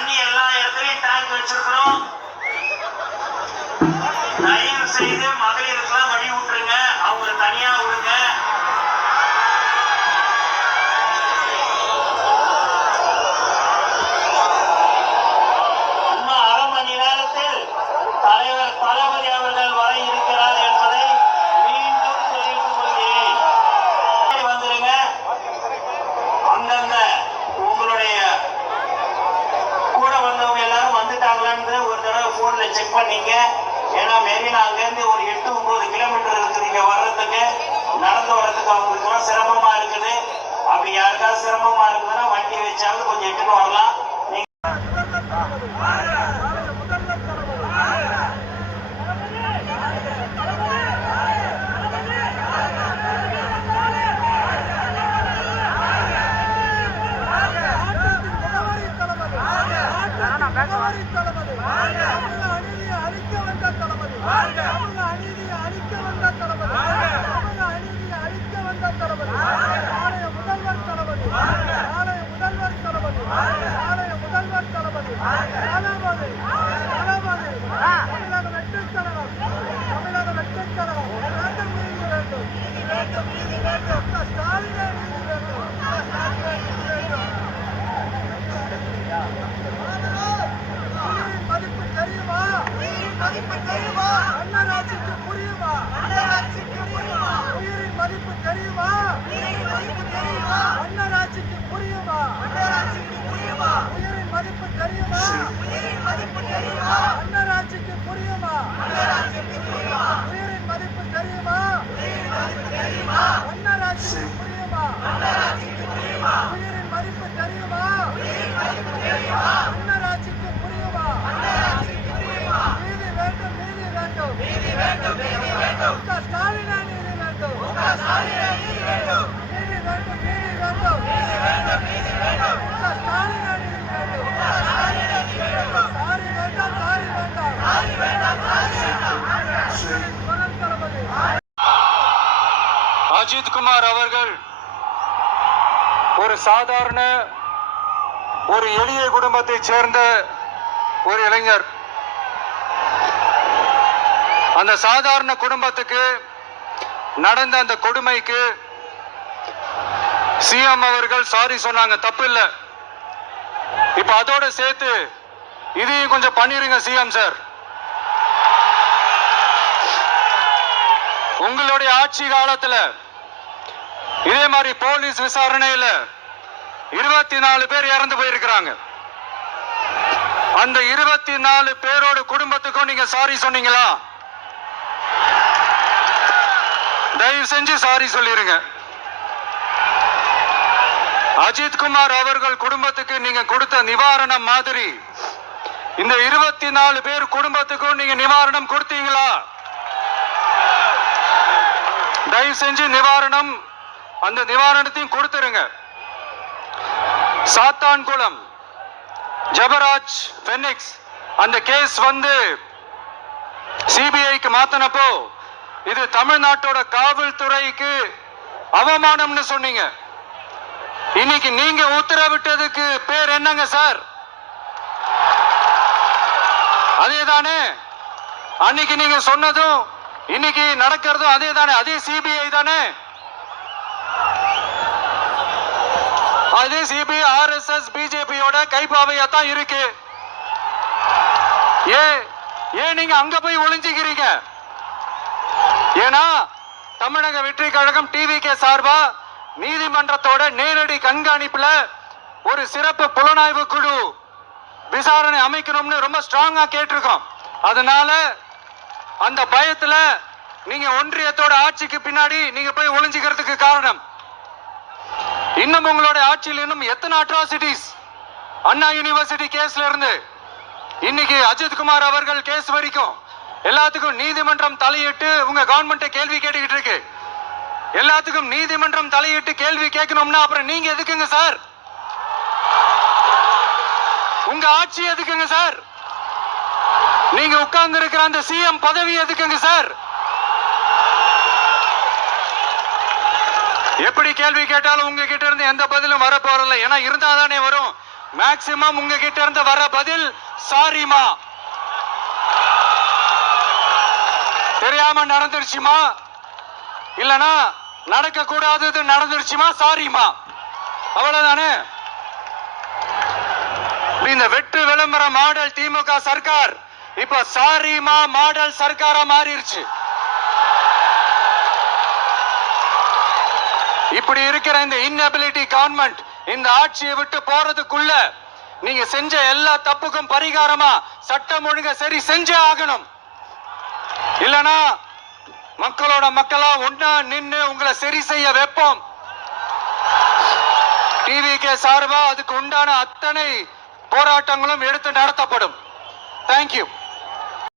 தண்ணி எல்லா இடத்துலயும் டேங்க் வச்சிருக்கிறோம். தயவு செய்து மகளிருக்கெல்லாம் வழி விட்டுருங்க, அவங்க தனியா விடுங்க. இன்னும் அரை மணி நேரத்தில் தலைவர் தளபதி அவர்கள் வர இருக்கிறார் என்பதை மீண்டும் தெரிவித்துக் கொள்கிறேன். வந்துருங்க. அந்தந்த உங்களுடைய கூட வந்தவங்க எல்லாரும் வந்துட்டாங்களான்னு ஒரு தடவை போன்ல செக் பண்ணீங்க. ஏன்னா மெரினா அங்கேருந்து ஒரு 8-9 கிலோமீட்டர் இருக்குது. இங்க வர்றதுக்கு நடந்து வர்றதுக்கு அவங்களுக்கு எல்லாம் சிரமமா இருக்குது. அப்படி யாருக்காவது சிரமமா இருக்குதுன்னா வண்டி வச்சாலும் கொஞ்சம் எட்டுக்கு வரலாம். அஜித் குமார் அவர்கள் ஒரு சாதாரண ஒரு எளிய குடும்பத்தை சேர்ந்த ஒரு இளைஞர். அந்த சாதாரண குடும்பத்துக்கு நடந்த அந்த கொடுமைக்கு சிஎம் அவர்கள் சாரி சொன்னாங்க, தப்பு இல்லை. இப்ப அதோட சேர்த்து இதையும் கொஞ்சம் பண்ணிருங்க சிஎம் சார். உங்களுடைய ஆட்சி காலத்துல இதே மாதிரி போலீஸ் விசாரணையில 24 பேர் இறந்து போயிருக்கிறாங்க. அந்த 24 பேரோட குடும்பத்துக்கும் நீங்க சாரி சொன்னீங்களா? தயவு செஞ்சு சாரி சொல்லிருங்க. அஜித் குமார் அவர்கள் குடும்பத்துக்கு நீங்க கொடுத்த நிவாரணம் மாதிரி இந்த 24 பேர் குடும்பத்துக்கும் நீங்க நிவாரணம் கொடுத்தீங்களா? தயவு செஞ்சு நிவாரணம், அந்த நிவாரணத்தையும் கொடுத்துருங்க. சாத்தான்குளம் ஜபராஜ் பெனிக்ஸ் அந்த கேஸ் வந்து சிபிஐக்கு மாத்தினப்போ இது தமிழ்நாட்டோட காவல்துறைக்கு அவமானம்னு சொன்னீங்க. இன்னைக்கு நீங்க உத்தரவிட்டதுக்கு பேர் என்னங்க சார்? அதேதானே அன்னைக்கு நீங்க சொன்னதும் இன்னைக்கு நடக்கிறதும் அதே தானே? அதே சிபிஐ தானே? அதே சிபிஐ RSS பிஜேபியோட கைப்பாவையா தான் இருக்கு. ஏன் நீங்க அங்க போய் ஒளிஞ்சுக்கிறீங்க? ஏன்னா தமிழக வெற்றி கழகம் டிவிகே சார்பா நீதிமன்றத்தோட நேரடி கண்காணிப்புல ஒரு சிறப்பு புலனாய்வு குழு விசாரணை அமைக்கணும்னு ரொம்ப ஸ்ட்ராங்கா கேட்டிருக்கோம். அதனால அந்த பயத்துல நீங்க ஒன்றியத்தோட ஆட்சிக்கு பின்னாடி நீங்க போய் ஒளிஞ்சுக்கிறதுக்கு காரணம். இன்னும் உங்களோட ஆட்சியில் இன்னும் எத்தனை அட்ராசிட்டிஸ், அண்ணா யூனிவர்சிட்டி கேஸ்ல இருந்து இன்னைக்கு அஜித் குமார் அவர்கள் கேஸ் வரைக்கும் எல்லாத்துக்கும் நீதிமன்றம் தலையிட்டு உங்க கவர்மெண்ட் கேள்வி கேட்டுக்கிட்டு இருக்கு. எல்லாத்துக்கும் நீதிமன்றம் தலையிட்டு கேள்வி கேட்கணும்னா அப்புறம் நீங்க எதுக்குங்க சார்? உங்க ஆட்சி எதுக்குங்க சார்? நீங்க உட்கார்ந்து இருக்கிற அந்த சிஎம் பதவி எதுக்குங்க சார்? எப்படி கேள்வி கேட்டாலும் உங்ககிட்ட இருந்து எந்த பதிலும் வர போறதில்லை. ஏன்னா இருந்தாதானே வரும். மேக்சிமம் உங்ககிட்ட இருந்து வர பதில் சாரிமா. தெரியாம நடந்துருச்சுமா, இல்லனா நடக்க கூடாதது நடந்துருச்சுமா, சாரிமா, அவ்வளவுதானே. இந்த வெற்று விளம்பர மாடல் திமுக சர்க்கார் இப்ப சாரிமா மாடல் சர்க்காரா மாறிடுச்சு. இப்படி இருக்கிற இந்த இன்எபிலிட்டி கவர்மெண்ட் இந்த ஆட்சியை விட்டு போறதுக்குள்ள நீங்க செஞ்ச எல்லா தப்புக்கும் பரிகாரமா சட்டம் ஒழுங்க சரி செஞ்சே ஆகணும். இல்லனா மக்களோட மக்களா ஒன்னா நின்னு உங்களை சரி செய்ய வைப்போம். டிவிகே சார்பா அதுக்கு உண்டான அத்தனை போராட்டங்களும் எடுத்து நடத்தப்படும். தேங்க்யூ.